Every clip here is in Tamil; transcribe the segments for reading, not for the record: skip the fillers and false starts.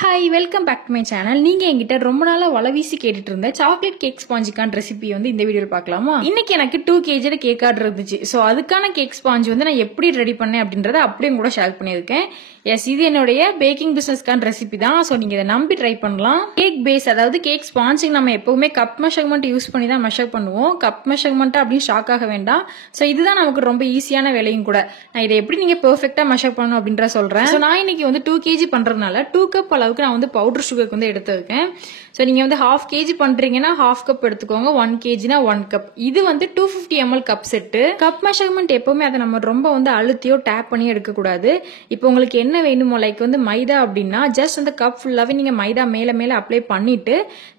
Hi welcome back to my channel. நீங்க என்கிட்ட ரொம்ப நாளா வளவீசி கேட்டுட்டு இருந்த சாக்லேட் கேக் ஸ்பாஞ்சுக்கான ரெசிபி இந்த வீடியோல பார்க்கலாமா? இன்னைக்கு எனக்கு 2 kg கேக் ஆர்டர் இருந்துச்சு. ஸோ அதுக்கான கேக் ஸ்பாஞ்ச் நான் எப்படி ரெடி பண்ணேன் அப்படின்றத அப்படியே கூட ஷேர் பண்ணியிருக்கேன். எஸ், இது என்னுடைய பேக்கிங் பிசினஸ்க்கான ரெசிபி தான். ஸோ நீங்க இதை நம்பி ட்ரை பண்ணலாம். கேக் பேஸ், அதாவது கேக் ஸ்பாஞ்சுக்கு நம்ம எப்பவுமே கப் மெஷர்மெண்ட் யூஸ் பண்ணி தான் மெஷர் பண்ணுவோம். கப் மெஷர்மெண்ட் அப்படின்னு ஷாக் ஆக வேண்டாம். ஸோ இதுதான் நமக்கு ரொம்ப ஈஸியான வேலையும் கூட. நான் இதை எப்படி நீங்க பெர்ஃபெக்டா மெஷர் பண்ணணும் அப்படின்ற சொல்றேன். ஸோ நான் இன்னைக்கு 2 kg பண்றதுனால 2 கப் அளவுக்கு நான் பவுடர் சுகருக்கு எடுத்துருக்கேன். ஸோ நீங்க 1/2 kg பண்றீங்கன்னா 1/2 கப் எடுத்துக்கோங்க. 1 kgனா 1 கப். இது 250 ml cup set. Cup measurement எப்பவுமே அதை நம்ம ரொம்ப அழுத்தியோ டேப் பண்ணி எடுக்கக்கூடாது. இப்போ உங்களுக்கு என்ன வேணுமோ, லைக் மைதா அப்படின்னா ஜஸ்ட் அந்த கப் ஃபுல்லாவே நீங்க மைதா மேல மேல அப்ளை பண்ணிட்டு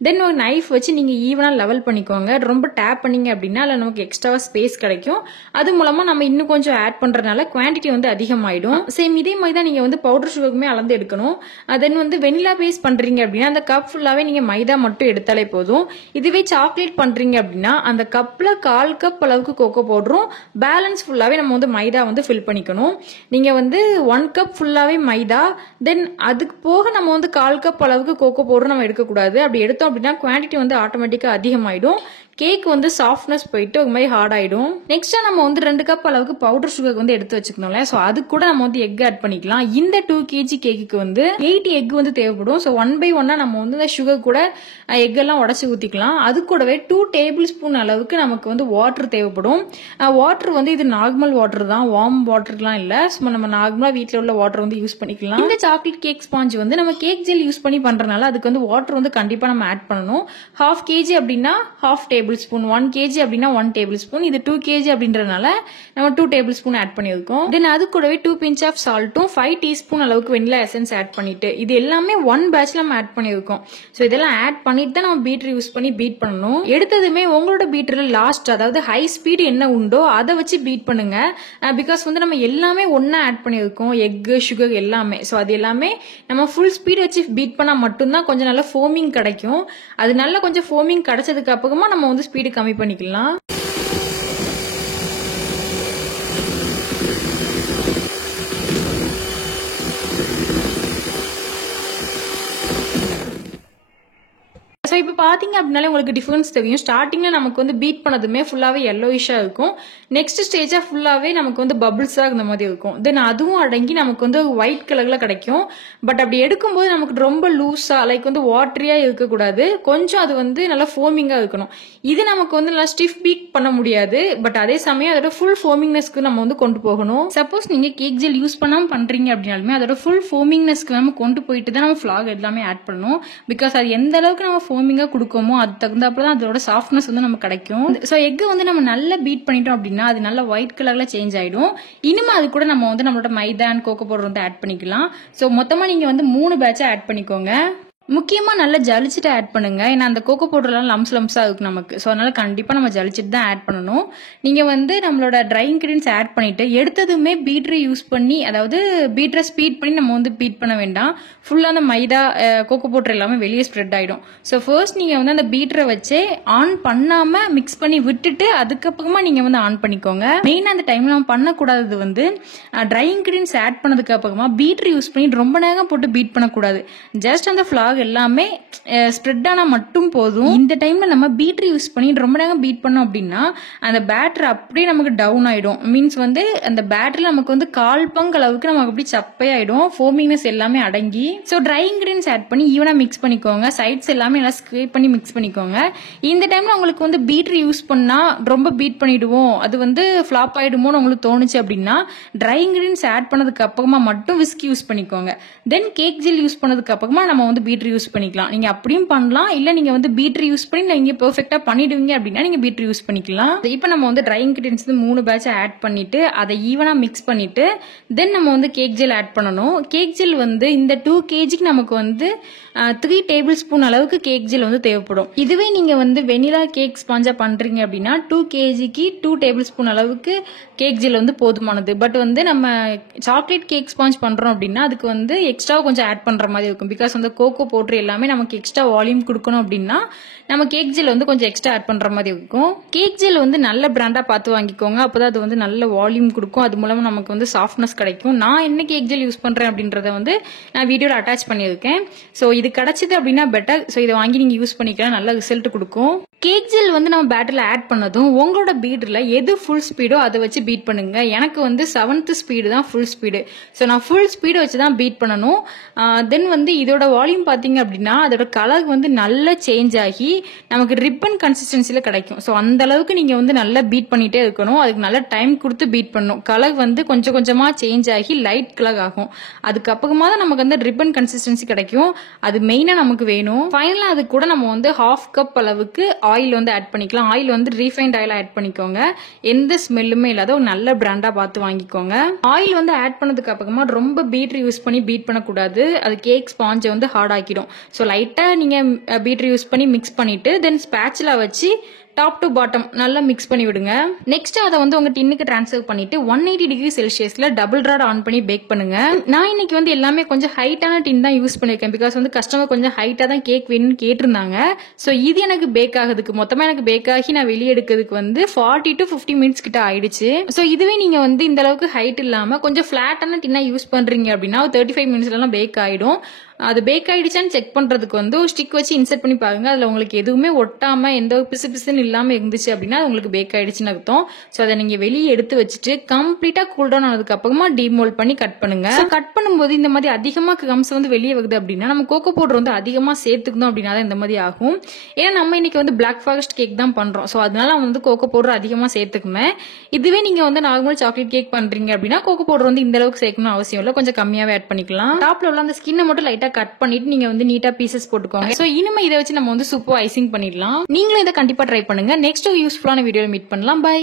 தென் ஒரு நைஃப் வச்சு நீங்க ஈவனா லெவல் பண்ணிக்கோங்க. ரொம்ப டேப் பண்ணீங்க அப்படின்னா அதுல நமக்கு எக்ஸ்ட்ரா ஸ்பேஸ் கிடைக்கும். அது மூலமா நம்ம இன்னும் கொஞ்சம் ஆட் பண்றதுனால குவான்டிட்டி அதிகமாயிடும். சேம் இதே மாதிரி தான் நீங்க பவுடர் சுகருக்குமே அளந்து எடுக்கணும். தென் வெனிலா பேஸ் பண்றீங்க அப்படின்னா அந்த கப் ஃபுல்லாவே நீங்க மைதா மட்டும் எடுத்தாலே போதும். இதுவே சாக்லேட் பண்றீங்க அப்படின்னா அந்த கப்ல 1/4 கப் அளவுக்கு கோகோ பவுடரும் பேலன்ஸ் ஃபுல்லாவே நம்ம மைதா ஃபில் பண்ணிக்கணும். நீங்க 1 கப் ஃபுல்லாவே மைதா, தென் அதுக்கு போக நம்ம 1/4 கப் அளவுக்கு கோகோ பவுடர் நம்ம எடுக்கக்கூடாது. அப்படி எடுத்தோம் அப்படின்னா குவான்டிட்டி ஆட்டோமேட்டிக்கா அதிகமாயிடும். கேக் சாஃப்ட்னஸ் போயிட்டு ஒரு மாதிரி ஹார்ட் ஆயிடும். நெக்ஸ்ட் நம்ம 2 கப் அளவுக்கு பவுடர் சுகர் எடுத்து வச்சுக்கணும்ல. ஸோ அது கூட நம்ம எக் ஆட் பண்ணிக்கலாம். இந்த 2 kg கேக்கு 8 எக் தேவைப்படும். ஸோ 1 by 1 நம்ம இந்த சுகர் கூட எக் எல்லாம் உடச்சி ஊத்திக்கலாம். அது கூடவே 2 டேபிள் ஸ்பூன் அளவுக்கு நமக்கு வாட்டர் தேவைப்படும். வாட்டர் இது நார்மல் வாட்டர் தான், வார்ம் வாட்டர்லாம் இல்ல. ஸோ நம்ம நார்மலா வீட்டில் உள்ள வாட்டர் யூஸ் பண்ணிக்கலாம். இந்த சாக்லேட் கேக் ஸ்பாஞ்ச் நம்ம கேக் ஜெல் யூஸ் பண்ணி பண்றதுனால அதுக்கு வாட்டர் கண்டிப்பா நம்ம ஆட் பண்ணணும். 1/2 kg அப்படின்னா 1/2 டேபிள் ஸ்பூன், 1 kg அப்படின்னா 1 டேபிள் ஸ்பூன். இது 2 kg அப்படின்றதுனால நம்ம 2 டேபிள் ஸ்பூன் ஆட் பண்ணியிருக்கோம். தென் அது கூடவே 2 pinch ஆஃப் சால்ட்டும் 5 டீஸ்பூன் அளவுக்கு வெனிலா எசன்ஸ் ஆட் பண்ணிட்டு இது எல்லாமே 1 பேட்ச்ல நம்ம ஆட் பண்ணியிருக்கோம். ஸோ இதெல்லாம் ஆட் பண்ணிட்டு தான் நம்ம பீட்டர் யூஸ் பண்ணி பீட் பண்ணணும். எடுத்ததுமே உங்களோட பீட்டர்ல லாஸ்ட், அதாவது ஹை ஸ்பீடு என்ன உண்டோ அதை வச்சு பீட் பண்ணுங்க. பிகாஸ் நம்ம எல்லாமே ஒன்னா ஆட் பண்ணியிருக்கோம், எக் சுகர் எல்லாமே. ஸோ அது எல்லாமே நம்ம ஃபுல் ஸ்பீட் வச்சு பீட் பண்ணா மட்டும்தான் கொஞ்சம் நல்லா ஃபோமிங் கிடைக்கும். அது நல்லா கொஞ்சம் ஃபோமிங் கிடைச்சதுக்கு அப்புறமா நம்ம ஸ்பீடு கம்மி பண்ணிக்கலாம். ஸோ இப்போ பார்த்தீங்க அப்படின்னாலே உங்களுக்கு டிஃபரன்ஸ் தெரியும். ஸ்டார்டிங்கில் நமக்கு பீட் பண்ணதுமே ஃபுல்லாகவே yellowish-ஆ இருக்கும். நெக்ஸ்ட் ஸ்டேஜாக ஃபுல்லாகவே நமக்கு பபிள்ஸாக இருந்த மாதிரி இருக்கும். தென் அதுவும் அடங்கி நமக்கு ஒயிட் கலரில் கிடைக்கும். பட் அப்படி எடுக்கும்போது நமக்கு ரொம்ப லூஸாக, லைக் வாட்டரியாக இருக்கக்கூடாது. கொஞ்சம் அது நல்லா ஃபோமிங்காக இருக்கணும். இது நமக்கு நல்லா ஸ்டிஃப் பீக் பண்ண முடியாது. பட் அதே சமயம் அதோட ஃபுல் ஃபோமிங்னஸ்க்கு நம்ம கொண்டு போகணும். சப்போஸ் நீங்கள் கேக் ஜெல் யூஸ் பண்ணாமல் பண்ணுறீங்க அப்படின்னாலுமே அதோட ஃபுல் ஃபோமிங்னஸ்க்கு நம்ம கொண்டு போயிட்டு தான் நம்ம ஃப்ளாக் எல்லாமே ஆட் பண்ணணும். பிகாஸ் அது எந்த அளவுக்கு நம்ம ஃபோமிங்கா கொடுக்கோமோ அது தகுந்தாப்புல தான் அதோட சாஃப்ட்னஸ் நமக்கு கிடைக்கும். ஸோ எக் நம்ம நல்லா பீட் பண்ணிட்டோம் அப்படின்னா அது நல்லா ஒயிட் கலர்ல சேஞ்ச் ஆயிடும். இனிமே அது கூட நம்ம நம்மளோட மைதா அண்ட் கோகோ பவுடர் ஆட் பண்ணிக்கலாம். ஸோ மொத்தமா நீங்க 3 பேட்சா ஆட் பண்ணிக்கோங்க. முக்கியமா நல்லா ஜலிச்சுட்டு ஆட் பண்ணுங்க. ஏன்னா அந்த கோகோ பவுடர்லாம் லம்ஸா இருக்கு நமக்கு. ஸோ அதனால கண்டிப்பா நம்ம ஜலிச்சுட்டு தான் ஆட் பண்ணணும். நீங்க நம்மளோட ட்ரை இன்கிரீடியன்ஸ் ஆட் பண்ணிட்டு எடுத்ததுமே பீட்டரை யூஸ் பண்ணி, அதாவது பீட்டரை ஸ்பீட் பண்ணி நம்ம பீட் பண்ண வேண்டாம். ஃபுல்லா அந்த மைதா கோகோ பவுடர் எல்லாமே வெளியே ஸ்ப்ரெட் ஆயிடும். ஸோ ஃபர்ஸ்ட் நீங்க அந்த பீட்டரை வச்சு ஆன் பண்ணாம மிக்ஸ் பண்ணி விட்டுட்டு அதுக்கப்புறமா நீங்க ஆன் பண்ணிக்கோங்க. மெயினா அந்த டைம்ல நம்ம பண்ணக்கூடாதது ட்ரை இன்கிரீடியன்ஸ் ஆட் பண்ணதுக்கு அப்புறமா பீட்டர் யூஸ் பண்ணி ரொம்ப நேரம் போட்டு பீட் பண்ணக்கூடாது. ஜஸ்ட் அந்த ஃபிளாக் எல்லாமே ஸ்ப்ரெட் ஆனா மட்டும் போதும். இந்த டைம்ல நம்ம பீட்டர் யூஸ் பண்ணி ரொம்ப நேரம் பீட் பண்ணோம் அப்படின்னா அந்த பேட்டர் அப்படியே நமக்கு டவுன் ஆயிடும். மீன்ஸ் அந்த பேட்டர்ல நமக்கு 1/4 பங்கு அளவுக்கு நமக்கு அப்படி சப்பையாயிடும். ஃபோமிங்னஸ் எல்லாமே அடங்கி. ஸோ ட்ரை இன்கிரீடியன்ஸ் ஆட் பண்ணி ஈவனா மிக்ஸ் பண்ணிக்கோங்க. சைட்ஸ் எல்லாமே நல்லா ஸ்க்ரேப் பண்ணி மிக்ஸ் பண்ணிக்கோங்க. இந்த டைம்ல உங்களுக்கு பீட்டர் யூஸ் பண்ணா ரொம்ப பீட் பண்ணிடுவோம், அது ஃபிளாப் ஆயிடுமோன்னு உங்களுக்கு தோணுச்சு அப்படின்னா ட்ரை இன்கிரீடியன்ஸ் ஆட் பண்ணதுக்கு அப்புறமா மட்டும் விஸ்க் யூஸ் பண்ணிக்கோங்க. தென் கேக் ஜெல் யூஸ் பண்ணதுக்கு அப்புறமா நம்ம பீட்டர் யூஸ் பண்ணிக்கலாம். நீங்க அப்படியும் பண்ணலாம். இல்ல நீங்க பீட்டர் யூஸ் பண்ணி நீங்க பெர்ஃபெக்ட்டா பண்ணிடுவீங்க அப்படின்னா நீங்க பீட்டர் யூஸ் பண்ணிக்கலாம். இப்போ நம்ம ட்ரை இன்கிரீடியன்ஸ் 3 பேட்ச் ஆட் பண்ணிட்டு அதை ஈவனா மிக்ஸ் பண்ணிட்டு தென் நம்ம கேக் ஜெல் ஆட் பண்ணணும். கேக் ஜெல் இந்த 2 kg நமக்கு 3 டேபிள் ஸ்பூன் அளவுக்கு கேக் ஜெல் தேவைப்படும். இதுவே நீங்க வெனிலா கேக் ஸ்பாஞ்சா பண்றீங்க அப்படின்னா 2 kgக்கு 2 டேபிள் ஸ்பூன் அளவுக்கு கேக் ஜெல் போதுமானது. பட் நம்ம சாக்லேட் கேக் ஸ்பாஞ்ச் பண்றோம் அப்படின்னா அதுக்கு எக்ஸ்ட்ரா கொஞ்சம் ஆட் பண்ற மாதிரி இருக்கும். பிகாஸ் கோகோ பவுடர் எல்லாமே நமக்கு எக்ஸ்ட்ரா வால்யூம் கொடுக்கணும் அப்படின்னா நம்ம கேக் ஜெல் வந்து கொஞ்சம் எக்ஸ்ட்ரா ஆட் பண்ற மாதிரி இருக்கும். கேக் ஜெல் வந்து நல்ல பிராண்டா பார்த்து வாங்கிக்கோங்க, அப்பதான் அது வந்து நல்ல வால்யூம் கொடுக்கும், அது மூலமா நமக்கு வந்து சாஃப்ட்னஸ் கிடைக்கும். நான் என்ன கேக் ஜெல் யூஸ் பண்றேன் அப்படின்றத வந்து நான் வீடியோல அட்டாச் பண்ணியிருக்கேன். ஸோ இது கிடைச்சது அப்படின்னா பெட்டர். ஸோ இதை வாங்கி நீங்க யூஸ் பண்ணிக்கலாம், நல்ல ரிசல்ட் கொடுக்கும். கேக் ஜெல் வந்து நம்ம பேட்டர்ல ஆட் பண்ணதும் உங்களோட பீடர்ல எது ஃபுல் ஸ்பீடோ அதை வச்சு பீட் பண்ணுங்க. எனக்கு வந்து 7th ஸ்பீடு தான் ஃபுல் ஸ்பீடு. ஸோ நான் ஃபுல் ஸ்பீடு வச்சு தான் பீட் பண்ணணும். தென் வந்து இதோட வால்யூம் பார்த்தீங்க அப்படின்னா அதோட கலர் வந்து நல்லா சேஞ்ச் ஆகி நமக்கு ரிப்பன் கன்சிஸ்டன்சில கிடைக்கும். ஸோ அந்த அளவுக்கு நீங்க வந்து நல்லா பீட் பண்ணிட்டே இருக்கணும், அதுக்கு நல்ல டைம் கொடுத்து பீட் பண்ணணும். கலர் வந்து கொஞ்சம் கொஞ்சமா சேஞ்ச் ஆகி லைட் கலர் ஆகும், அதுக்கப்புறமா தான் நமக்கு வந்து ரிப்பன் கன்சிஸ்டன்சி கிடைக்கும். அது மெயினா நமக்கு வேணும். ஃபைனலா அது கூட நம்ம வந்து 1/2 கப் அளவுக்கு ஆயில் வந்து ஆட் பண்ணிக்கலாம். ஆயில் வந்து ரீஃபைண்ட் ஆயில் ஆட் பண்ணிக்கோங்க, எந்த ஸ்மெல்லுமே இல்லாத ஒரு நல்ல பிராண்டா பார்த்து வாங்கிக்கோங்க. ஆயில் வந்து ஆட் பண்ணதுக்கு அப்புறமா ரொம்ப பீட்டர் யூஸ் பண்ணி பீட் பண்ணக்கூடாது, அது கேக் ஸ்பாஞ்சை வந்து ஹார்ட் ஆக்கிடும். ஸோ லைட்டா நீங்க பீட்டர் யூஸ் பண்ணி மிக்ஸ் பண்ணிட்டு தென் ஸ்பேச்சுலா வச்சு டாப் டு பாட்டம் நல்லா மிக்ஸ் பண்ணி விடுங்க. நெக்ஸ்ட் அதை வந்து உங்க டின்னுக்கு டிரான்ஸ்ஃபர் பண்ணிட்டு 180 டிகிரி செல்சியஸ்ல டபுள் ராட் ஆன் பண்ணி பேக் பண்ணுங்க. நான் இன்னைக்கு வந்து எல்லாமே கொஞ்சம் ஹைட்டான டின் தான் யூஸ் பண்ணிருக்கேன், பிகாஸ் வந்து கஸ்டமர் கொஞ்சம் ஹைட்டா தான் கேக் வேணும்னு கேட்டிருந்தாங்க. ஸோ இது எனக்கு பேக் ஆகுதுக்கு மொத்தமா எனக்கு பேக் ஆகி நான் வெளியே எடுக்கிறதுக்கு வந்து 40 to 50 மினிட்ஸ் கிட்ட ஆயிடுச்சு. ஸோ இதுவே நீங்க வந்து இந்த அளவுக்கு ஹைட் இல்லாம கொஞ்சம் பிளாட்டான டின்னா யூஸ் பண்றீங்க அப்படின்னா 35 மினிட்ஸ்லாம் பேக் ஆயிடும். அது பேக் ஆயிடுச்சான்னு செக் பண்றதுக்கு வந்து ஒரு ஸ்டிக் வச்சு இன்சர்ட் பண்ணி பாருங்க, அதுல உங்களுக்கு எதுவுமே ஒட்டாம எந்த ஒரு பிசு பிசுன்னு இல்லாம இருந்துச்சு அப்படின்னா உங்களுக்கு பேக் ஆயிடுச்சுன்னு அர்த்தம். ஸோ அதை நீங்க வெளியே எடுத்து வச்சுட்டு கம்ப்ளீட்டா கூல் டவுன் ஆனதுக்கு அப்புறமா டீமோல்ட் பண்ணி கட் பண்ணுங்க. கட் பண்ணும்போது இந்த மாதிரி அதிகமா கிரம்ஸ் வந்து வெளியே வருது அப்படின்னா நம்ம கோகோ பவுடர் வந்து அதிகமா சேர்த்துக்கணும் அப்படின்னா தான் இந்த மாதிரி ஆகும். ஏன்னா நம்ம இன்னைக்கு வந்து பிளாக் ஃபாரஸ்ட் கேக் தான் பண்றோம், ஸோ அதனால வந்து கோகோ பவுடர் அதிகமா சேர்த்துக்குமே. இதுவே நீங்க வந்து நார்மல் சாக்லேட் கேக் பண்றீங்க அப்படின்னா கோகோ பவுடர் வந்து இந்த அளவுக்கு சேர்க்கணும் அவசியம் இல்லை, கொஞ்சம் கம்மியாவே ஆட் பண்ணிக்கலாம். டாப்ல உள்ள அந்த ஸ்கின்னை மட்டும் லைட்டா கட் பண்ணிட்டு நீங்க வந்து நீட்டா பீசஸ் போட்டுக்கோங்க. சோ இனிமே இதை வச்சு நம்ம வந்து சூப்பர் ஐசிங் பண்ணிடலாம். நீங்களும் இதை கண்டிப்பா ட்ரை பண்ணுங்க. நெக்ஸ்ட் யூஸ்ஃபுல்லான வீடியோல மீட் பண்ணலாம். பை.